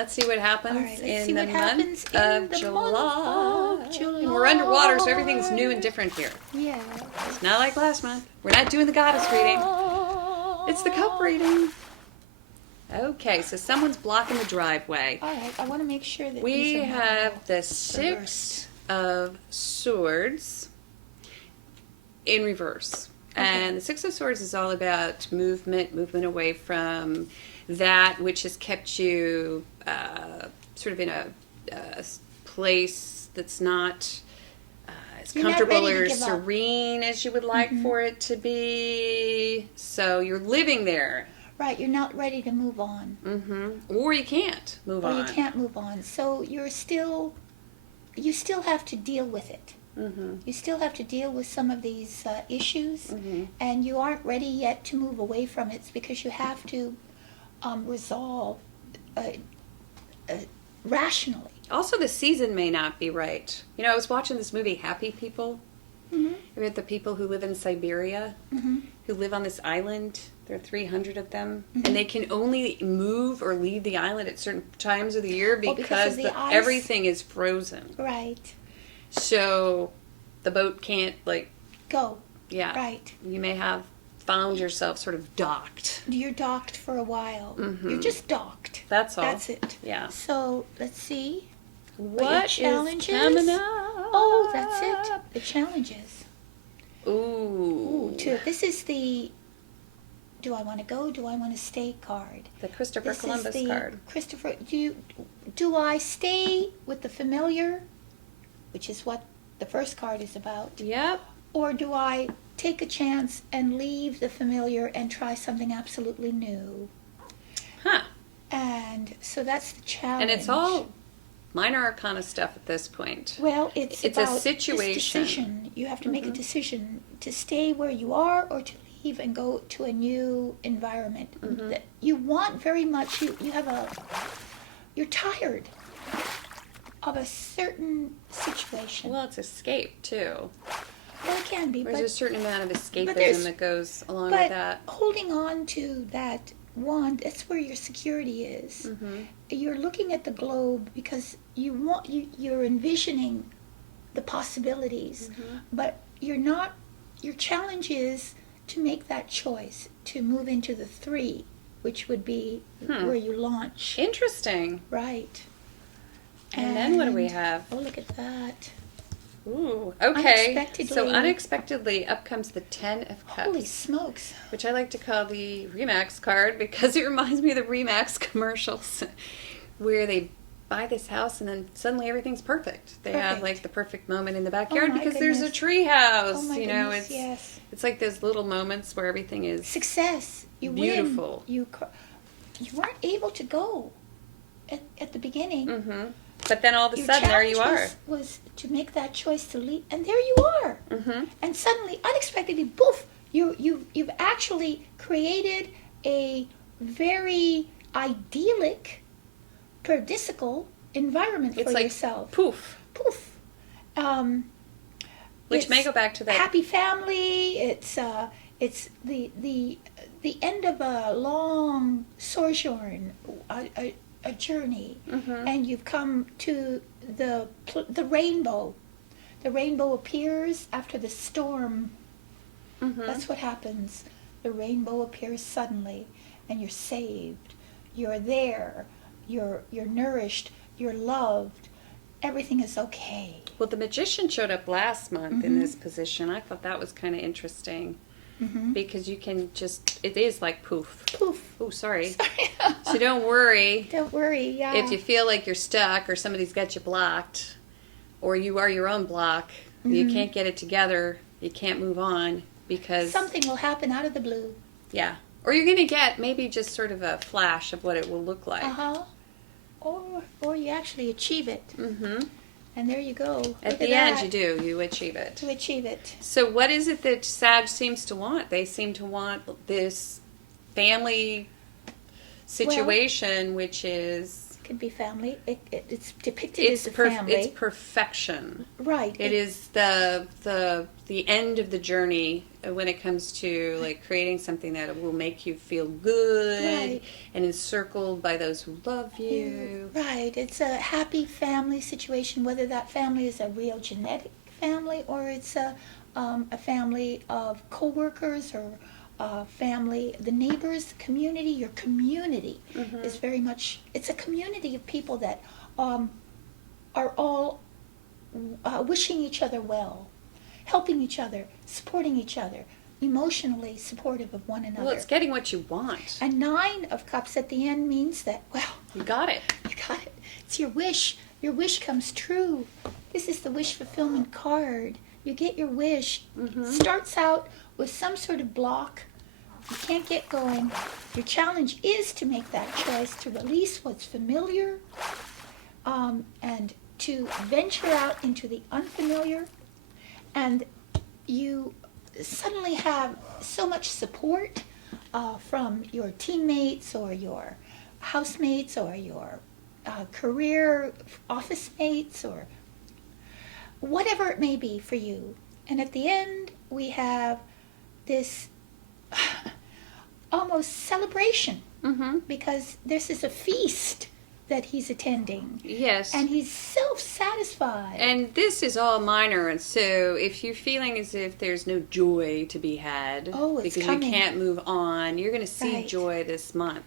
Let's see what happens All right, let's in see the what month happens in of the July. month of July. And we're underwater, so everything's new and different here. Yeah. It's not like last month. We're not doing the goddess reading. It's the cup reading. Okay, so someone's blocking the driveway. All right, I want to make sure that We these are have the reversed. Six of Swords in reverse. Okay. And the Six of Swords is all about movement away from that which has kept you sort of in a place that's not as You're not comfortable ready to or give up. serene as you would like for it to be. So you're living there. Right, you're not ready to move on. Or you can't move on. Or you can't move on. So you still have to deal with it. You still have to deal with some of these issues, and you aren't ready yet to move away from it. It's because you have to resolve rationally. Also, the season may not be right. You know, I was watching this movie, Happy People. About the people who live in Siberia, who live on this island. There are 300 of them, and they can only move or leave the island at certain times of the year because of the ice. everything is frozen. Right. So the boat can't, Go. Yeah. Right. You may have found yourself sort of docked. You're docked for a while. You're just docked. That's all. That's it. Yeah. So let's see. What is challenges? coming up? Oh, that's it. The challenges. Ooh. This is the do I want to go, do I want to stay card. The Christopher Columbus card. Christopher, do I stay with the familiar, which is what the first card is about? Yep. Or do I take a chance and leave the familiar and try something absolutely new? Huh. And so that's the challenge. And it's all minor arcana stuff at this point. Well, it's a about situation. This decision. You have to make a decision to stay where you are or to leave and go to a new environment. That you want very much. You're tired of a certain situation. Well, it's escape too. Well, it can be, There's a certain amount of there's- escapism that goes along with that. Holding on to that wand, that's where your security is. You're looking at the globe because you're envisioning the possibilities, but you're not. Your challenge is to make that choice to move into the 3, which would be where you launch. Interesting. Right. And then what do we have? Oh, look at that. Ooh, okay. Unexpectedly. So unexpectedly, up comes the 10 of Cups. Holy smokes. Which I like to call the Remax card because it reminds me of the Remax commercials where they buy this house and then suddenly everything's perfect. They have the perfect moment in the backyard because there's a tree house. Oh my goodness, yes. It's like those little moments where everything is success. You beautiful. Win. You weren't able to go at the beginning. But then all of a sudden, there you are. Was to make that choice to leave, and there you are. And suddenly, unexpectedly, poof! You've actually created a very idyllic, paradisical environment for yourself. Poof, poof. Which may go back to that happy family. It's the end of a long sojourn. A journey, and you've come to the rainbow. The rainbow appears after the storm. That's what happens. The rainbow appears suddenly, and you're saved. You're there. You're nourished. You're loved. Everything is okay. Well, the Magician showed up last month in this position. I thought that was kind of interesting. Because you can it is like poof. Poof. Oh, sorry. So don't worry. Don't worry, yeah. If you feel like you're stuck or somebody's got you blocked or you are your own block, you can't get it together, you can't move on because something will happen out of the blue. Yeah. Or you're going to get maybe just sort of a flash of what it will look like. Or you actually achieve it. And there you go. At the end, you do. You achieve it. To achieve it. So what is it that Sag seems to want? They seem to want this family situation, which is could be family. It's depicted as a family. It's perfection. Right. It is the end of the journey when it comes to like creating something that will make you feel good Right. and encircled by those who love you. Right. It's a happy family situation, whether that family is a real genetic family or it's a family of co-workers or family, the neighbors, community. Your community is very much, it's a community of people that are all wishing each other well, helping each other, supporting each other, emotionally supportive of one another. Well, it's getting what you want. A 9 of Cups at the end means that, well, You got it. you got it. It's your wish. Your wish comes true. This is the wish fulfillment card. You get your wish. Starts out with some sort of block. You can't get going. Your challenge is to make that choice, to release what's familiar, and to venture out into the unfamiliar. And you suddenly have so much support from your teammates or your housemates or your career office mates or whatever it may be for you. And at the end, we have this almost celebration because this is a feast that he's attending. Yes. And he's self-satisfied. And this is all minor, and so if you're feeling as if there's no joy to be had It's because coming. you can't move on, you're going to see Right. joy this month.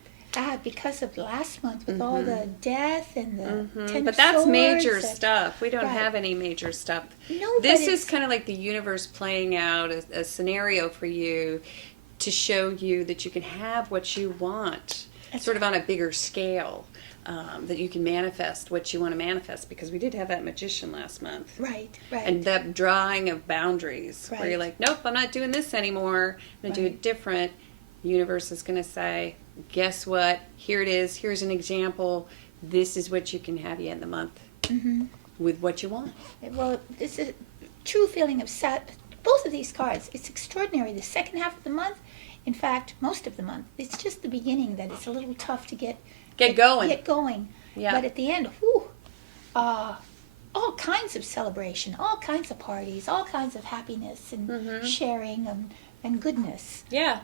Because of last month with all the death and the Ten But of that's Swords, major stuff. We don't Right. have any major stuff. No, but This it's- is kind of like the universe playing out a scenario for you to show you that you can have what you want, sort of on a bigger scale, that you can manifest what you want to manifest, because we did have that magician last month. Right. And that drawing of boundaries, where you're Right. like, nope, I'm not doing this anymore. I'm going to do it different. The universe is going to say, guess what? Here it is. Here's an example. This is what you can have at the end of the month with what you want. Well, this is a true feeling of both of these cards. It's extraordinary. The second half of the month, in fact, most of the month, it's just the beginning that it's a little tough to get going. Get going. Yeah. But at the end, whew, all kinds of celebration, all kinds of parties, all kinds of happiness and sharing and goodness. Yeah.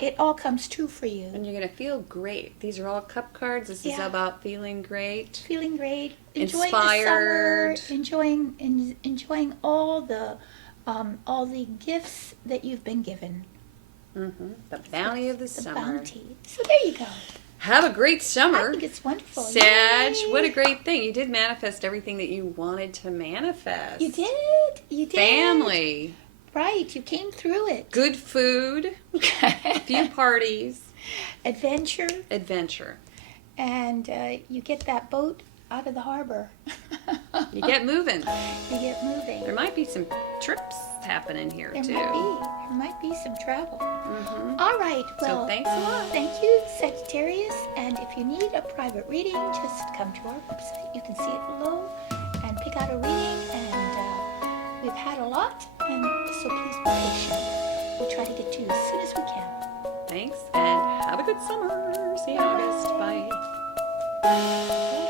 It all comes true for you. And you're going to feel great. These are all cup cards. This is about feeling great. Feeling great, enjoying Inspired. the summer, enjoying all the gifts that you've been given. The bounty of the summer. Bounty. So there you go. Have a great summer. I think it's wonderful. Sag, Yay. what a great thing. You did manifest everything that you wanted to manifest. You did. You did. Family. Right. You came through it. Good food. A few parties. Adventure. Adventure. And you get that boat out of the harbor. You get moving. You get moving. There might be some trips happening here, There too. might be some travel. All right. Well, So thanks a lot. thank you, Sagittarius. And if you need a private reading, just come to our website. You can see it below and pick out a reading. And we've had a lot, and so please be patient. We'll try to get to you as soon as we can. Thanks, and have a good summer. See you in August. Bye.